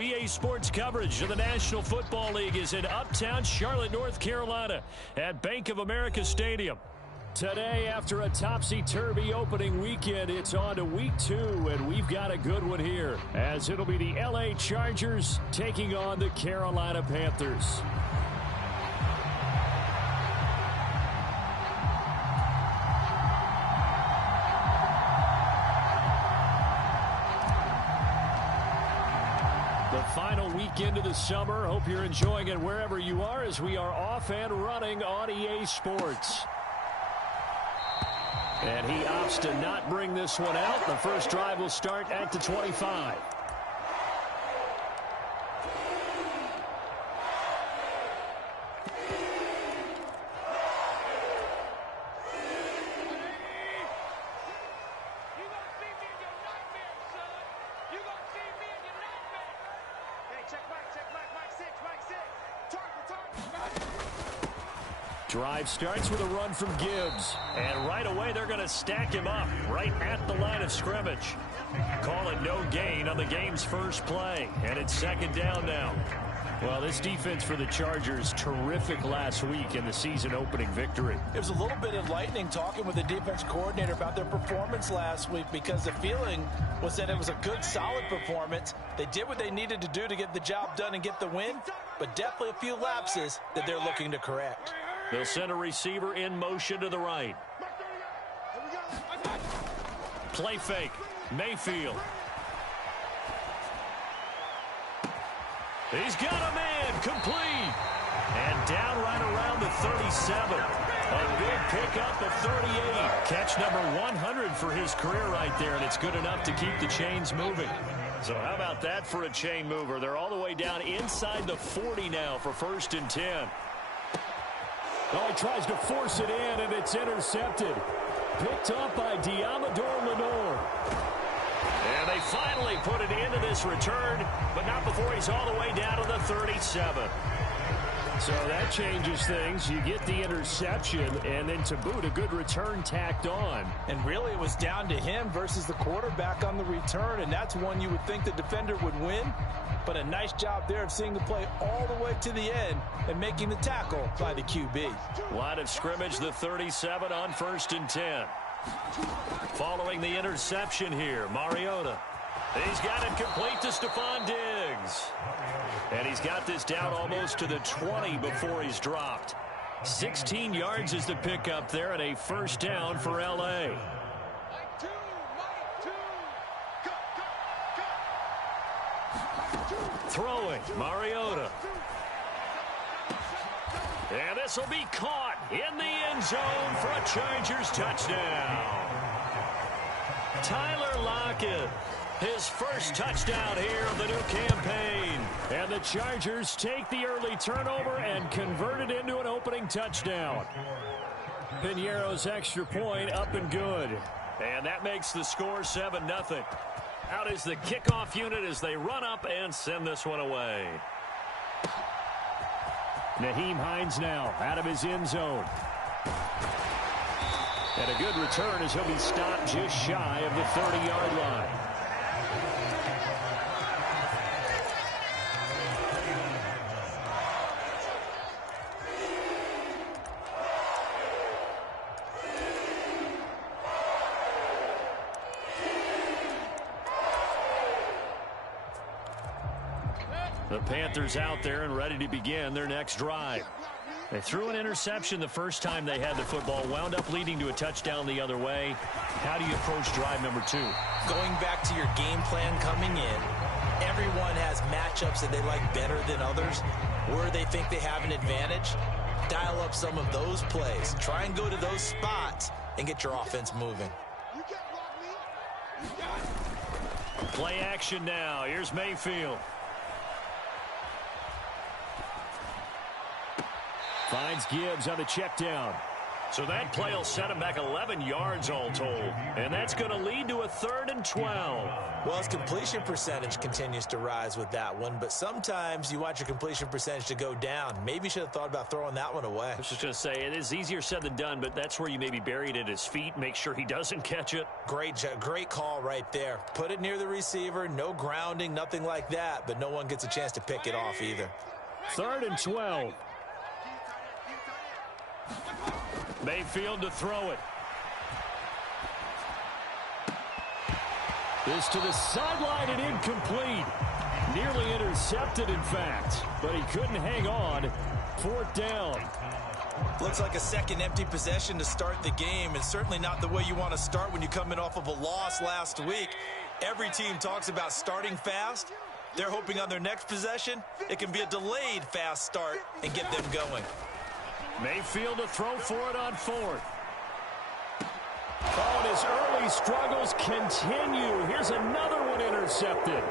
EA Sports coverage of the National Football League is in uptown Charlotte, North Carolina at Bank of America Stadium. Today, after a topsy-turvy opening weekend, it's on to week 2, and we've got a good one here, as it'll be the LA Chargers taking on the Carolina Panthers. Final weekend of the summer. Hope you're enjoying it wherever you are, as we are off and running on EA Sports. And he opts to not bring this one out. The first drive will start at the 25. Drive starts with a run from Gibbs. And right away, they're going to stack him up right at the line of scrimmage. Call it no gain on the game's first play. And it's second down now. Well, this defense for the Chargers, terrific last week in the season-opening victory. It was a little bit enlightening talking with the defense coordinator about their performance last week, because the feeling was that it was a good, solid performance. They did what they needed to do to get the job done and get the win, but definitely a few lapses that they're looking to correct. They'll send a receiver in motion to the right. Play fake. Mayfield. He's got a man. Complete. And down right around the 37. A big pickup of 38. Catch number 100 for his career right there, and it's good enough to keep the chains moving. So how about that for a chain mover? They're all the way down inside the 40 now for 1st and 10. Oh, he tries to force it in, and it's intercepted. Picked up by Diamador Lenore. And they finally put it into this return, but not before he's all the way down to the 37. So that changes things. You get the interception, and then to boot, a good return tacked on. And really, it was down to him versus the quarterback on the return, and that's one you would think the defender would win. But a nice job there of seeing the play all the way to the end and making the tackle by the QB. Line of scrimmage, the 37 on 1st and 10. Following the interception here, Mariota. He's got it complete to Stephon Diggs. And he's got this down almost to the 20 before he's dropped. 16 yards is the pickup there, and a first down for L.A. Throwing, Mariota. And this will be caught in the end zone for a Chargers touchdown. Tyler Lockett, his first touchdown here of the new campaign. And the Chargers take the early turnover and convert it into an opening touchdown. Piñeiro's extra point up and good. And that makes the score 7-0. Out is the kickoff unit as they run up and send this one away. Nyheim Hines now out of his end zone. And a good return as he'll be stopped just shy of the 30-yard line. The Panthers out there and ready to begin their next drive. They threw an interception the first time they had the football, wound up leading to a touchdown the other way. How do you approach drive number 2? Going back to your game plan coming in, everyone has matchups that they like better than others, where they think they have an advantage. Dial up some of those plays. Try and go to those spots and get your offense moving. Play action now. Here's Mayfield. Finds Gibbs on the check down. So that play will set him back 11 yards all told. And that's going to lead to a 3rd and 12. Well, his completion percentage continues to rise with that one, but sometimes you want your completion percentage to go down. Maybe you should have thought about throwing that one away. I was just going to say, it is easier said than done, but that's where you maybe bury it at his feet, make sure he doesn't catch it. Great call right there. Put it near the receiver, no grounding, nothing like that, but no one gets a chance to pick it off either. 3rd and 12. Mayfield to throw it. This to the sideline and incomplete. Nearly intercepted, in fact, but he couldn't hang on. 4th down. Looks like a second empty possession to start the game, and certainly not the way you want to start when you're coming off of a loss last week. Every team talks about starting fast. They're hoping on their next possession, it can be a delayed fast start and get them going. Mayfield to throw for it on 4th. Oh, and his early struggles continue. Here's another one intercepted.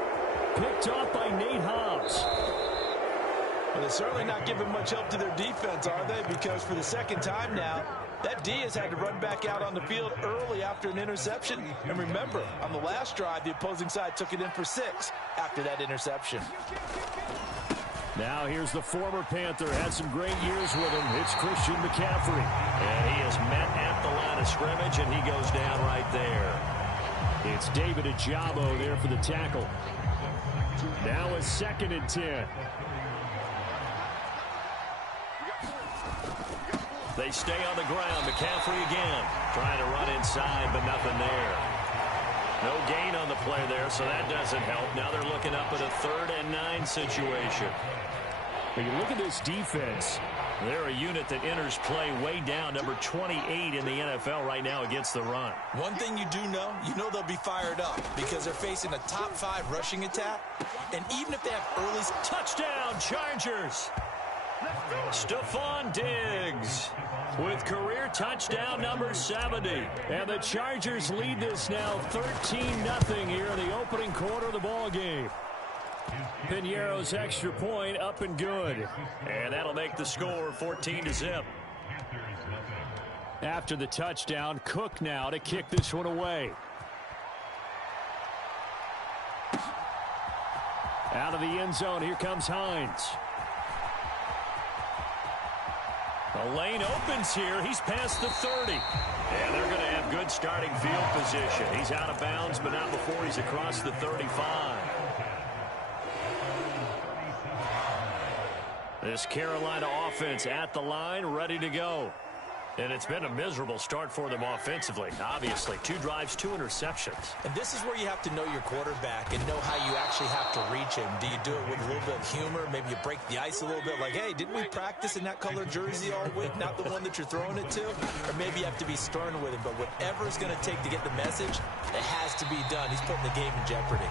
Picked off by Nate Hobbs. Well, they're certainly not giving much help to their defense, are they? Because for the second time now, that D has had to run back out on the field early after an interception. And remember, on the last drive, the opposing side took it in for 6 after that interception. Now here's the former Panther. Had some great years with him. It's Christian McCaffrey. And he is met at the line of scrimmage, and he goes down right there. It's David Ajabo there for the tackle. Now a 2nd and 10. They stay on the ground. McCaffrey again. Trying to run inside, but nothing there. No gain on the play there, so that doesn't help. Now they're looking up at a 3rd and 9 situation. When you look at this defense, they're a unit that enters play way down, number 28 in the NFL right now against the run. One thing you do know, they'll be fired up because they're facing a top 5 rushing attack. And even if they have early... Touchdown, Chargers! Stephon Diggs with career touchdown number 70. And the Chargers lead this now 13-0 here in the opening quarter of the ball game. Piñeiro's extra point up and good. And that'll make the score 14-0. After the touchdown, Cook now to kick this one away. Out of the end zone, here comes Hines. The lane opens here. He's past the 30. And they're going to have good starting field position. He's out of bounds, but not before he's across the 35. This Carolina offense at the line, ready to go. And it's been a miserable start for them offensively. Obviously, 2 drives, 2 interceptions. And this is where you have to know your quarterback and know how you actually have to reach him. Do you do it with a little bit of humor? Maybe you break the ice a little bit like, hey, didn't we practice in that color jersey all week, not the one that you're throwing it to? Or maybe you have to be stern with him. But whatever it's going to take to get the message, it has to be done. He's putting the game in jeopardy.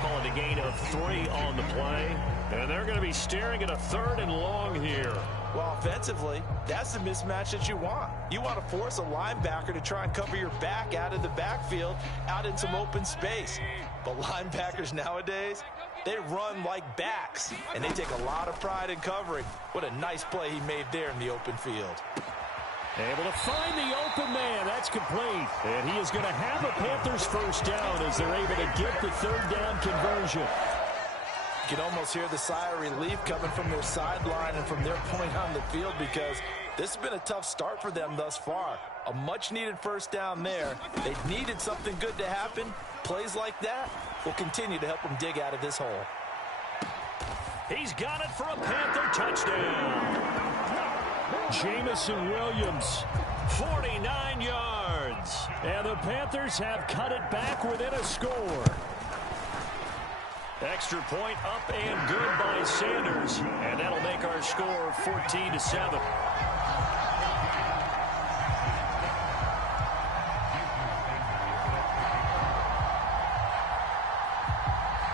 Calling a gain of 3 on the play. And they're going to be staring at a 3rd and long here. Well, offensively, that's the mismatch that you want. You want to force a linebacker to try and cover your back out of the backfield, out in some open space. But linebackers nowadays, they run like backs, and they take a lot of pride in covering. What a nice play he made there in the open field. Able to find the open man. That's complete. And he is going to have a Panthers first down as they're able to get the 3rd down conversion. You can almost hear the sigh of relief coming from their sideline and from their point on the field because this has been a tough start for them thus far. A much-needed first down there. They needed something good to happen. Plays like that will continue to help them dig out of this hole. He's got it for a Panther touchdown. Jamison Williams, 49 yards. And the Panthers have cut it back within a score. Extra point up and good by Sanders. And that'll make our score 14-7.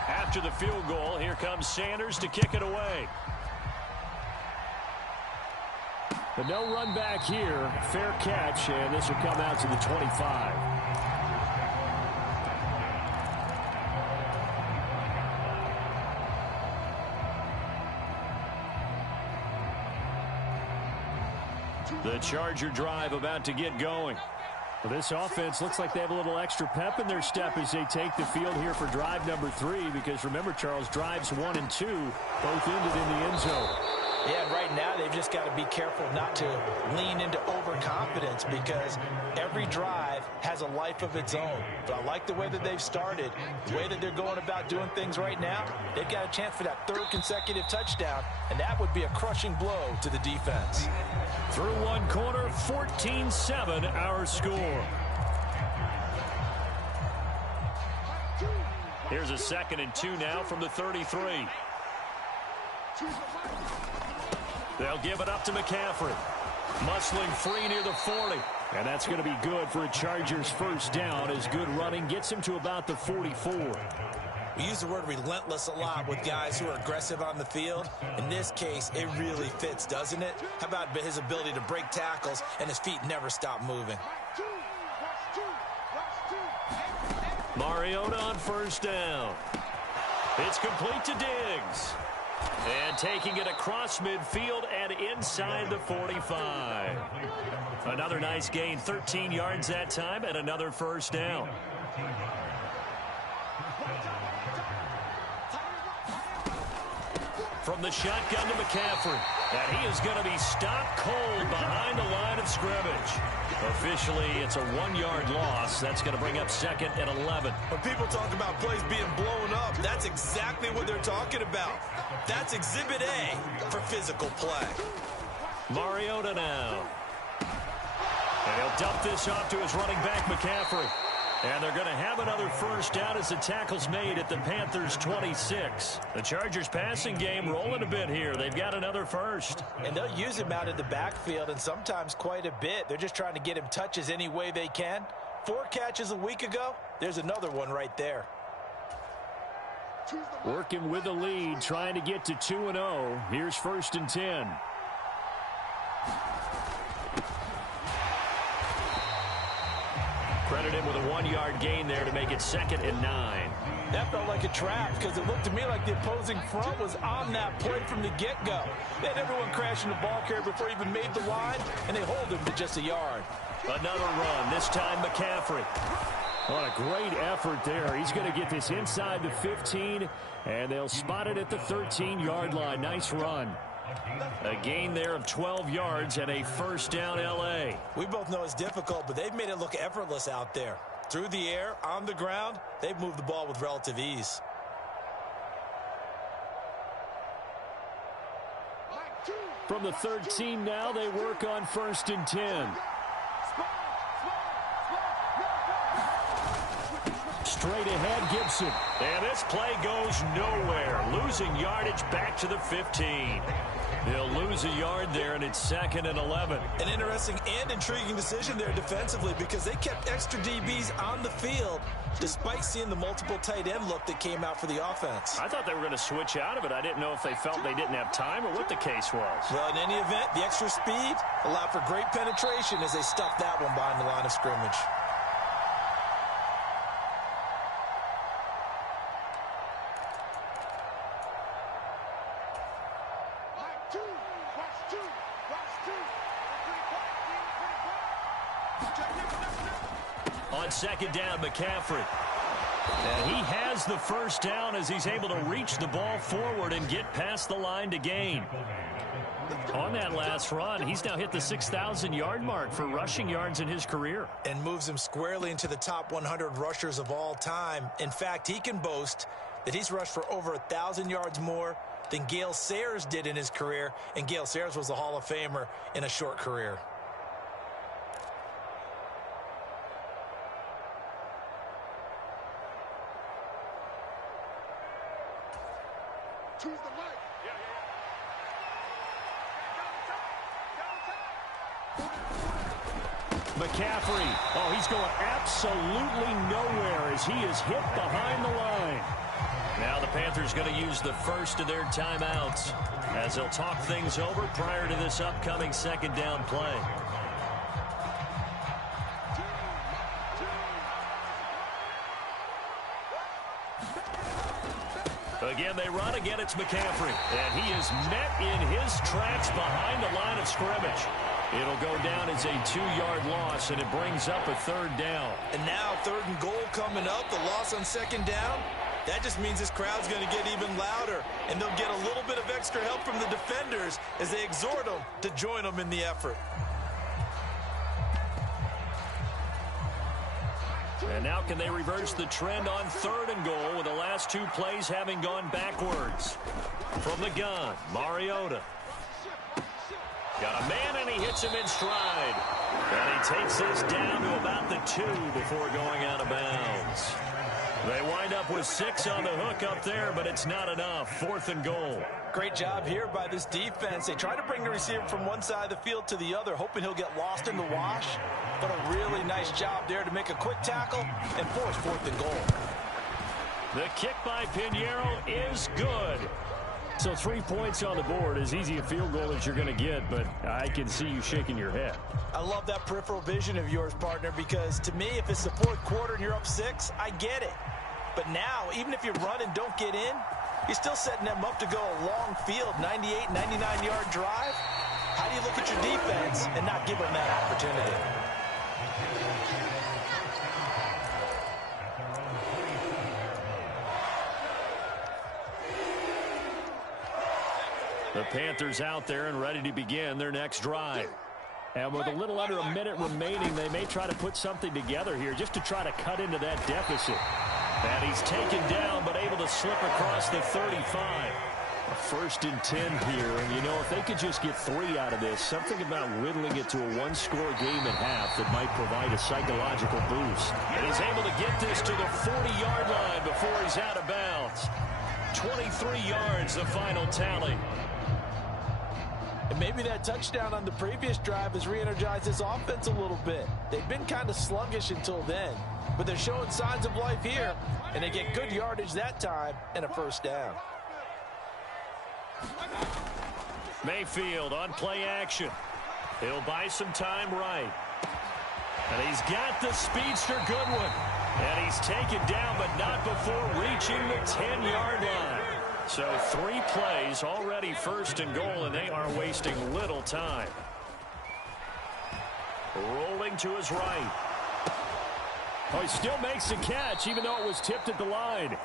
After the field goal, here comes Sanders to kick it away. But no run back here. Fair catch, and this will come out to the 25. The Charger drive about to get going. Well, this offense looks like they have a little extra pep in their step as they take the field here for drive number 3, because remember, Charles, drives 1 and 2 both ended in the end zone. Yeah, and right now they've just got to be careful not to lean into overconfidence, because every drive has a life of its own. But I like the way that they've started, the way that they're going about doing things right now. They've got a chance for that 3rd consecutive touchdown, and that would be a crushing blow to the defense. Through one quarter, 14-7 our score. Here's a 2nd and 2 now from the 33. They'll give it up to McCaffrey. Muscling free near the 40. And that's going to be good for a Chargers first down, as good running gets him to about the 44. We use the word relentless a lot with guys who are aggressive on the field. In this case, it really fits, doesn't it? How about his ability to break tackles and his feet never stop moving? Mariota on first down. It's complete to Diggs. And taking it across midfield and inside the 45. Another nice gain, 13 yards that time, and another first down. From the shotgun to McCaffrey. And he is going to be stopped cold behind the line of scrimmage. Officially, it's a 1-yard loss. That's going to bring up 2nd and 11. When people talk about plays being blown up, that's exactly what they're talking about. That's Exhibit A for physical play. Mariota now. And he'll dump this off to his running back, McCaffrey. And they're going to have another first down as the tackle's made at the Panthers' 26. The Chargers passing game rolling a bit here. They've got another first. And they'll use him out in the backfield, and sometimes quite a bit. They're just trying to get him touches any way they can. 4 catches a week ago. There's another one right there. Working with the lead, trying to get to 2-0. Here's 1st and 10. Credit him with a 1-yard gain there to make it 2nd and 9. That felt like a trap, because it looked to me like the opposing front was on that play from the get-go. They had everyone crashing the ball carrier before he even made the line, and they hold him to just a yard. Another run, this time McCaffrey. What a great effort there. He's going to get this inside the 15, and they'll spot it at the 13-yard line. Nice run. A gain there of 12 yards and a first down, L.A. We both know it's difficult, but they've made it look effortless out there. Through the air, on the ground, they've moved the ball with relative ease. From the 13 now, they work on 1st and 10. Straight ahead, Gibson. And this play goes nowhere. Losing yardage back to the 15. They'll lose a yard there, and it's 2nd and 11. An interesting and intriguing decision there defensively, because they kept extra DBs on the field despite seeing the multiple tight end look that came out for the offense. I thought they were going to switch out of it. I didn't know if they felt they didn't have time or what the case was. Well, in any event, the extra speed allowed for great penetration as they stuffed that one behind the line of scrimmage. On 2nd down, McCaffrey. And he has the first down as he's able to reach the ball forward and get past the line to gain. On that last run, he's now hit the 6,000-yard mark for rushing yards in his career. And moves him squarely into the top 100 rushers of all time. In fact, he can boast that he's rushed for over 1,000 yards more than Gale Sayers did in his career. And Gale Sayers was a Hall of Famer in a short career. McCaffrey. Oh, he's going absolutely nowhere as he is hit behind the line. Now the Panthers going to use the first of their timeouts as they'll talk things over prior to this upcoming 2nd down play. Again, they run. Again, it's McCaffrey. And he is met in his tracks behind the line of scrimmage. It'll go down as a 2-yard loss, and it brings up a 3rd down. And now 3rd and goal coming up, the loss on 2nd down. That just means this crowd's going to get even louder, and they'll get a little bit of extra help from the defenders as they exhort them to join them in the effort. And now can they reverse the trend on 3rd and goal with the last 2 plays having gone backwards? From the gun, Mariota. Got a man, and he hits him in stride. And he takes this down to about the 2 before going out of bounds. They wind up with 6 on the hook up there, but it's not enough. 4th and goal. Great job here by this defense. They try to bring the receiver from one side of the field to the other, hoping he'll get lost in the wash. But a really nice job there to make a quick tackle and force 4th and goal. The kick by Pinheiro is good. So 3 points on the board, as easy a field goal as you're going to get, but I can see you shaking your head. I love that peripheral vision of yours, partner, because to me, if it's the 4th quarter and you're up 6, I get it. But now, even if you run and don't get in, you're still setting them up to go a long field, 98, 99-yard drive. How do you look at your defense and not give them that opportunity? The Panthers out there and ready to begin their next drive. And with a little under a minute remaining, they may try to put something together here just to try to cut into that deficit. And he's taken down, but able to slip across the 35. A 1st and 10 here. And, you know, if they could just get 3 out of this, something about whittling it to a 1-score game at half that might provide a psychological boost. And he's able to get this to the 40-yard line before he's out of bounds. 23 yards, the final tally. And maybe that touchdown on the previous drive has re-energized this offense a little bit. They've been kind of sluggish until then, but they're showing signs of life here, and they get good yardage that time and a 1st down. Mayfield on play action. He'll buy some time right. And he's got the speedster Goodwin. And he's taken down, but not before reaching the 10-yard line. So 3 plays already 1st and goal, and they are wasting little time. Rolling to his right. Oh, he still makes the catch, even though it was tipped at the line.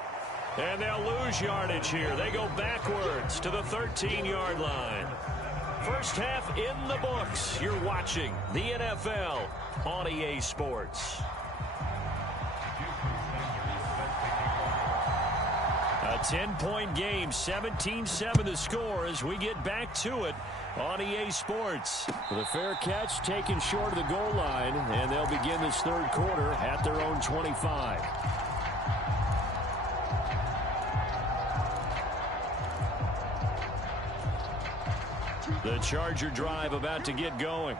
And they'll lose yardage here. They go backwards to the 13-yard line. First half in the books. You're watching the NFL on EA Sports. A 10-point game, 17-7 the score as we get back to it on EA Sports. The fair catch taken short of the goal line, and they'll begin this 3rd quarter at their own 25. The Charger drive about to get going.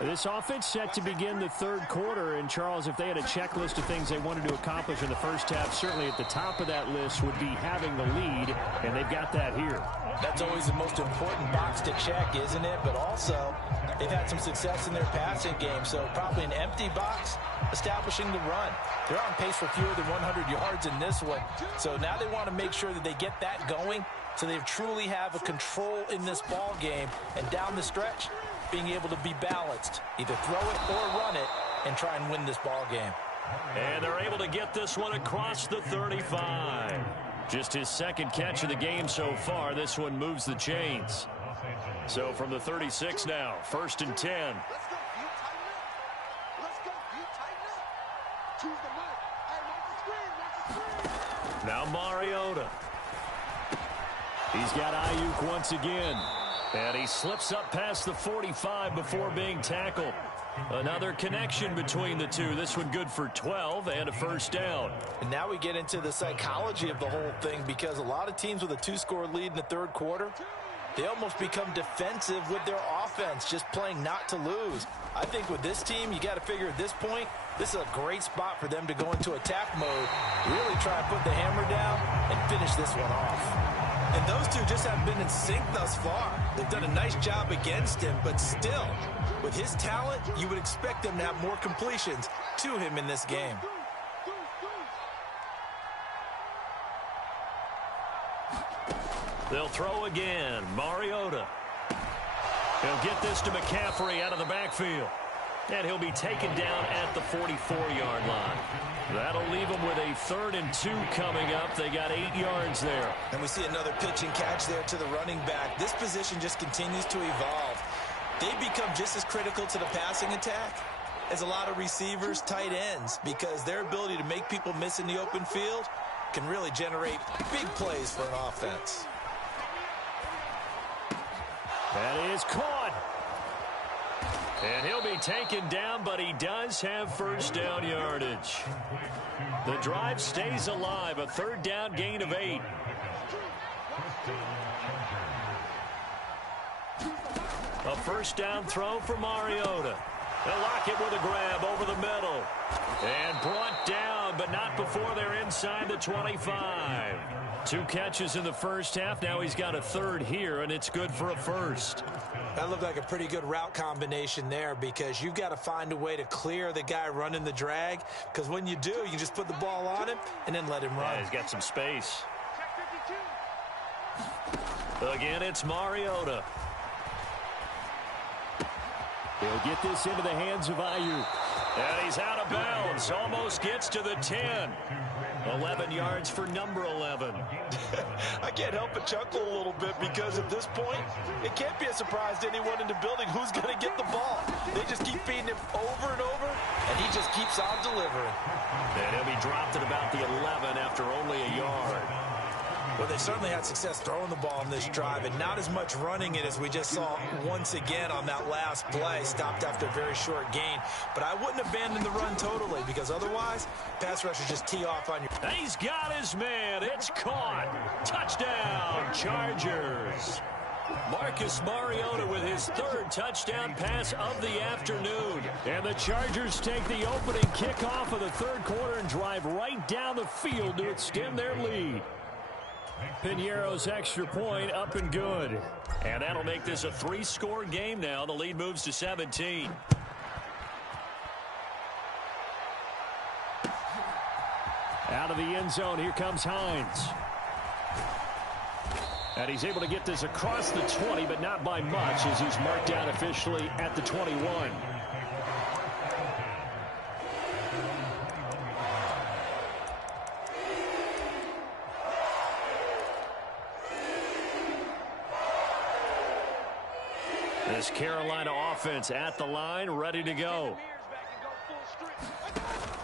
This offense set to begin the 3rd quarter, and Charles, if they had a checklist of things they wanted to accomplish in the first half, certainly at the top of that list would be having the lead, and they've got that here. That's always the most important box to check, isn't it? But also, they've had some success in their passing game, so probably an empty box establishing the run. They're on pace for fewer than 100 yards in this one, so now they want to make sure that they get that going so they truly have a control in this ball game, and down the stretch, being able to be balanced, either throw it or run it, and try and win this ball game. And they're able to get this one across the 35. Just his 2nd catch of the game so far. This one moves the chains. So from the 36 now, 1st and 10. Now Mariota. He's got Ayuk once again. And he slips up past the 45 before being tackled. Another connection between the two. This one good for 12 and a 1st down. And now we get into the psychology of the whole thing, because a lot of teams with a 2-score lead in the 3rd quarter, they almost become defensive with their offense, just playing not to lose. I think with this team, you got to figure at this point, this is a great spot for them to go into attack mode, really try and put the hammer down and finish this one off. And those two just haven't been in sync thus far. They've done a nice job against him, but still, with his talent, you would expect them to have more completions to him in this game. They'll throw again. Mariota. He'll get this to McCaffrey out of the backfield. And he'll be taken down at the 44-yard line. That'll leave them with a 3rd and 2 coming up. They got 8 yards there. And we see another pitch and catch there to the running back. This position just continues to evolve. They become just as critical to the passing attack as a lot of receivers, tight ends, because their ability to make people miss in the open field can really generate big plays for an offense. That is caught. And he'll be taken down, but he does have first down yardage. The drive stays alive, a 3rd down gain of 8. A first down throw for Mariota. They'll lock it with a grab over the middle. And brought down, but not before they're inside the 25. 2 catches in the first half. Now he's got a 3rd here, and it's good for a 1st. That looked like a pretty good route combination there, because you've got to find a way to clear the guy running the drag, because when you do, you just put the ball on him and then let him run. Yeah, he's got some space. Again, it's Mariota. He'll get this into the hands of Ayuk. And he's out of bounds. Almost gets to the 10. 11 yards for number 11. I can't help but chuckle a little bit, because at this point, it can't be a surprise to anyone in the building who's going to get the ball. They just keep feeding him over and over, and he just keeps on delivering. And he'll be dropped at about the 11 after only a yard. Well, they certainly had success throwing the ball in this drive, and not as much running it as we just saw once again on that last play. Stopped after a very short gain. But I wouldn't abandon the run totally, because otherwise, pass rushers just tee off on you. He's got his man. It's caught. Touchdown, Chargers. Marcus Mariota with his 3rd touchdown pass of the afternoon. And the Chargers take the opening kickoff of the 3rd quarter and drive right down the field to extend their lead. Piñeiro's extra point up and good. And that'll make this a 3-score game now. The lead moves to 17. Out of the end zone, here comes Hines. And he's able to get this across the 20, but not by much, as he's marked down officially at the 21. This Carolina offense at the line, ready to go.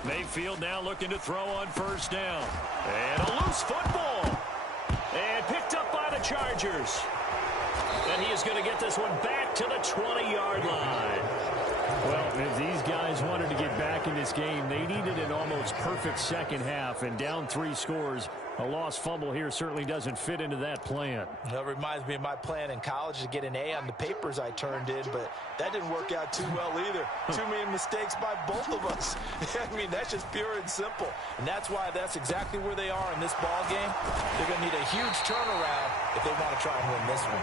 Mayfield now looking to throw on first down. And a loose football. And picked up by the Chargers. And he is going to get this one back to the 20-yard line. Well, if these guys wanted to get back in this game, they needed an almost perfect second half. And down 3 scores, a lost fumble here certainly doesn't fit into that plan. That reminds me of my plan in college to get an A on the papers I turned in, but that didn't work out too well either. Too many mistakes by both of us. I mean, that's just pure and simple. And that's why that's exactly where they are in this ball game. They're going to need a huge turnaround if they want to try and win this one.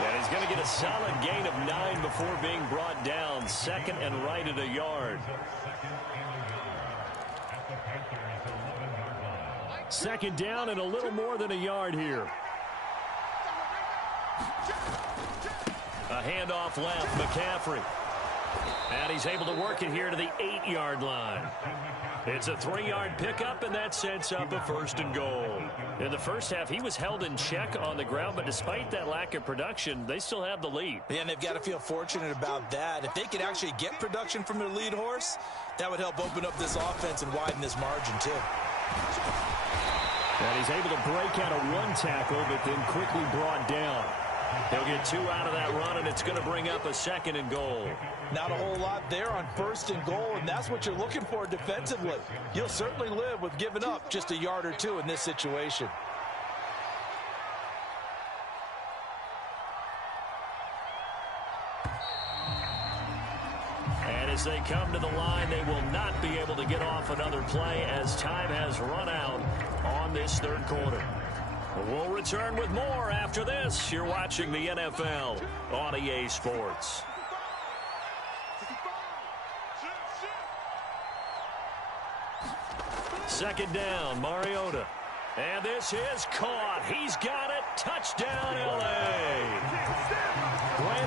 And he's going to get a solid gain of 9 before being brought down. 2nd and right at a yard. 2nd down and a little more than a yard here. A handoff left, McCaffrey. And he's able to work it here to the 8-yard line. It's a 3-yard pickup, and that sets up a 1st and goal. In the first half, he was held in check on the ground, but despite that lack of production, they still have the lead. Yeah, and they've got to feel fortunate about that. If they could actually get production from their lead horse, that would help open up this offense and widen this margin, too. And he's able to break out a 1 tackle, but then quickly brought down. He'll get 2 out of that run, and it's going to bring up a 2nd and goal. Not a whole lot there on 1st and goal, and that's what you're looking for defensively. You'll certainly live with giving up just a yard or 2 in this situation. And as they come to the line, they will not be able to get off another play as time has run out on this 3rd quarter. We'll return with more after this. You're watching the NFL on EA Sports. Second down, Mariota. And this is caught. He's got it. Touchdown, L.A.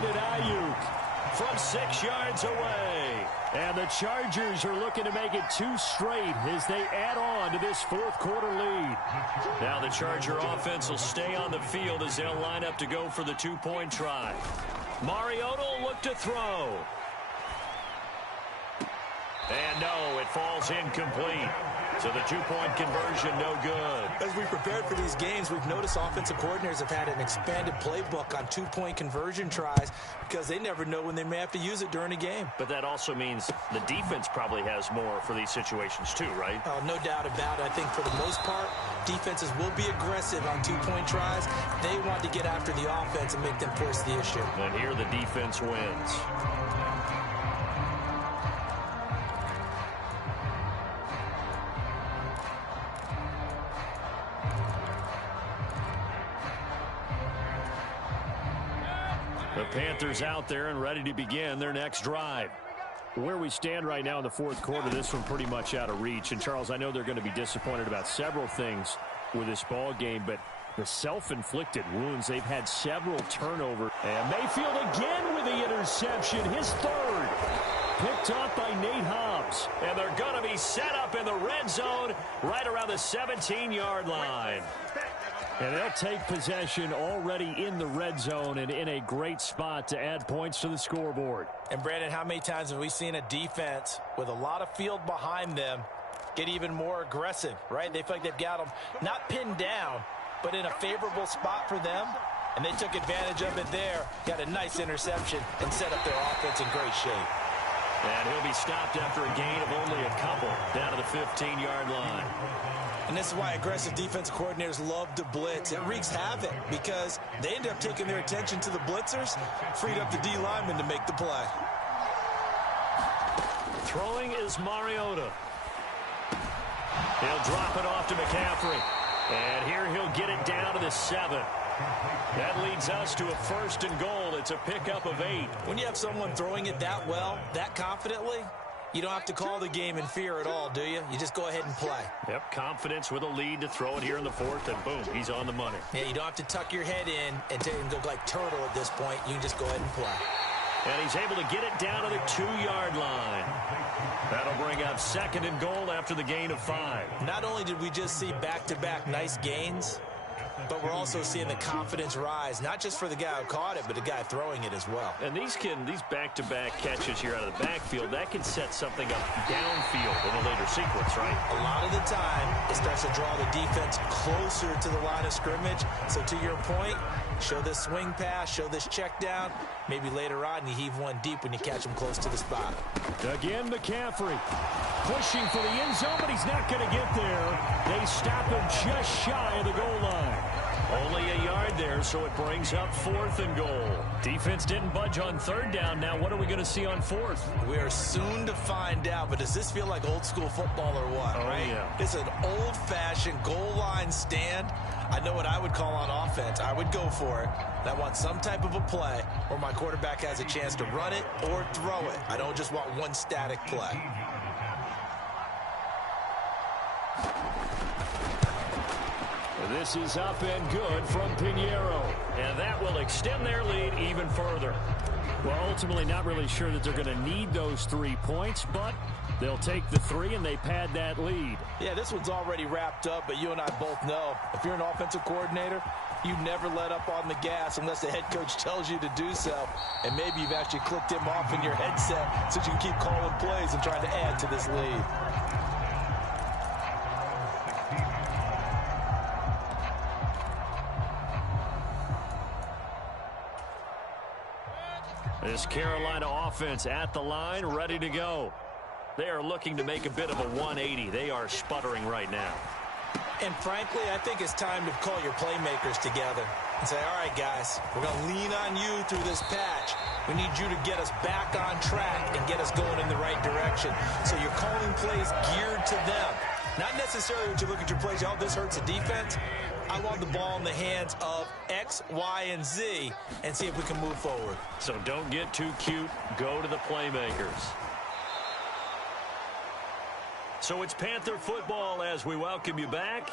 Brandon Ayuk from 6 yards away. And the Chargers are looking to make it 2 straight as they add on to this fourth-quarter lead. Now the Charger offense will stay on the field as they'll line up to go for the 2-point try. Mariota will look to throw. And no, it falls incomplete. So the 2-point conversion, no good. As we prepared for these games, we've noticed offensive coordinators have had an expanded playbook on 2-point conversion tries because they never know when they may have to use it during a game. But that also means the defense probably has more for these situations too, right? Oh, no doubt about it. I think for the most part, defenses will be aggressive on 2-point tries. They want to get after the offense and make them force the issue. And here the defense wins. The Panthers out there and ready to begin their next drive. Where we stand right now in the fourth quarter, this one pretty much out of reach. And, Charles, I know they're going to be disappointed about several things with this ball game, but the self-inflicted wounds, they've had several turnovers. And Mayfield again with the interception, his third. Picked off by Nate Hobbs. And they're going to be set up in the red zone right around the 17-yard line. And they'll take possession already in the red zone and in a great spot to add points to the scoreboard. And, Brandon, how many times have we seen a defense with a lot of field behind them get even more aggressive, right? They feel like they've got them not pinned down, but in a favorable spot for them. And they took advantage of it there, got a nice interception, and set up their offense in great shape. And he'll be stopped after a gain of only a couple down to the 15-yard line. And this is why aggressive defense coordinators love to blitz. It wreaks havoc because they end up taking their attention to the blitzers, freed up the D lineman to make the play. Throwing is Mariota. He'll drop it off to McCaffrey. And here he'll get it down to the 7. That leads us to a 1st and goal. It's a pickup of 8. When you have someone throwing it that well, that confidently, you don't have to call the game in fear at all, do you? You just go ahead and play. Yep, confidence with a lead to throw it here in the 4th, and boom, he's on the money. Yeah, you don't have to tuck your head in and go like turtle at this point. You can just go ahead and play. And he's able to get it down to the 2-yard line. That'll bring up 2nd and goal after the gain of 5. Not only did we just see back-to-back nice gains, but we're also seeing the confidence rise, not just for the guy who caught it, but the guy throwing it as well. And these back-to-back catches here out of the backfield, that can set something up downfield in a later sequence, right? A lot of the time, it starts to draw the defense closer to the line of scrimmage. So to your point, show this swing pass, show this check down. Maybe later on, you heave one deep when you catch him close to the spot. Again, McCaffrey pushing for the end zone, but he's not going to get there. They stop him just shy of the goal line. Only a yard there, so it brings up 4th and goal. Defense didn't budge on 3rd down. Now what are we going to see on 4th? We are soon to find out, but does this feel like old school football or what, right? Yeah. It's an old-fashioned goal line stand. I know what I would call on offense. I would go for it. And I want some type of a play where my quarterback has a chance to run it or throw it. I don't just want one static play. This is up and good from Pinheiro. And that will extend their lead even further. Well, ultimately not really sure that they're going to need those 3 points, but they'll take the 3 and they pad that lead. Yeah, this one's already wrapped up, but you and I both know if you're an offensive coordinator, you never let up on the gas unless the head coach tells you to do so. And maybe you've actually clicked him off in your headset so you can keep calling plays and trying to add to this lead. This Carolina offense at the line, ready to go. They are looking to make a bit of a 180. They are sputtering right now. And frankly, I think it's time to call your playmakers together and say, all right, guys, we're going to lean on you through this patch. We need you to get us back on track and get us going in the right direction. So you're calling plays geared to them. Not necessarily when you look at your plays, oh, this hurts the defense. I want the ball in the hands of X, Y, and Z and see if we can move forward. So don't get too cute. Go to the playmakers. So it's Panther football as we welcome you back.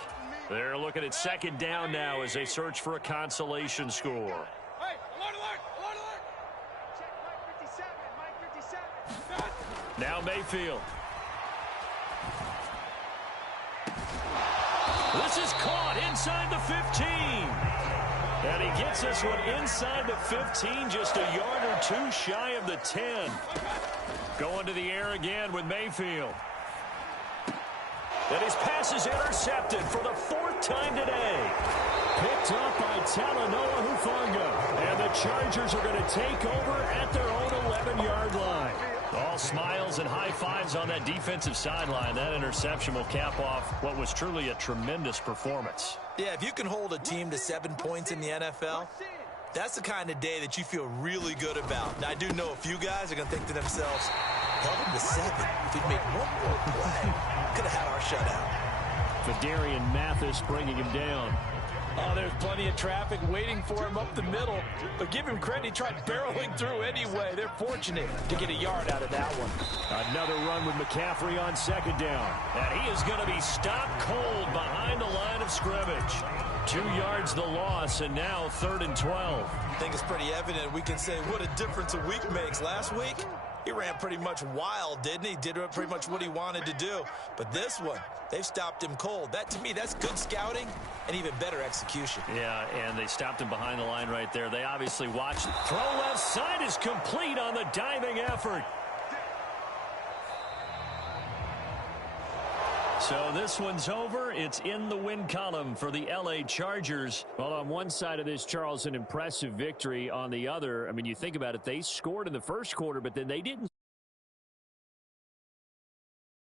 They're looking at 2nd down now as they search for a consolation score. Now Mayfield. This is caught inside the 15. And he gets this one inside the 15, just a yard or two shy of the 10. Going to the air again with Mayfield. And his pass is intercepted for the 4th time today. Picked up by Talanoa Hufanga. And the Chargers are going to take over at their own 11-yard line. All smiles and high fives on that defensive sideline. That interception will cap off what was truly a tremendous performance. Yeah, if you can hold a team to 7 points in the NFL, that's the kind of day that you feel really good about. Now, I do know a few guys are going to think to themselves, held him to 7. If he'd made one more play, could have had our shutout. Fadarian Mathis bringing him down. Oh, there's plenty of traffic waiting for him up the middle. But give him credit, he tried barreling through anyway. They're fortunate to get a yard out of that one. Another run with McCaffrey on 2nd down. And he is going to be stopped cold behind the line of scrimmage. 2 yards the loss, and now 3rd and 12. I think it's pretty evident. We can say what a difference a week makes. Last week, he ran pretty much wild, didn't he? Did pretty much what he wanted to do. But this one, they've stopped him cold. That, to me, that's good scouting and even better execution. Yeah, and they stopped him behind the line right there. They obviously watched it. Throw left side is complete on the diving effort. So this one's over. It's in the win column for the L.A. Chargers. Well, on one side of this, Charles, an impressive victory. On the other, I mean, you think about it, they scored in the first quarter, but then they didn't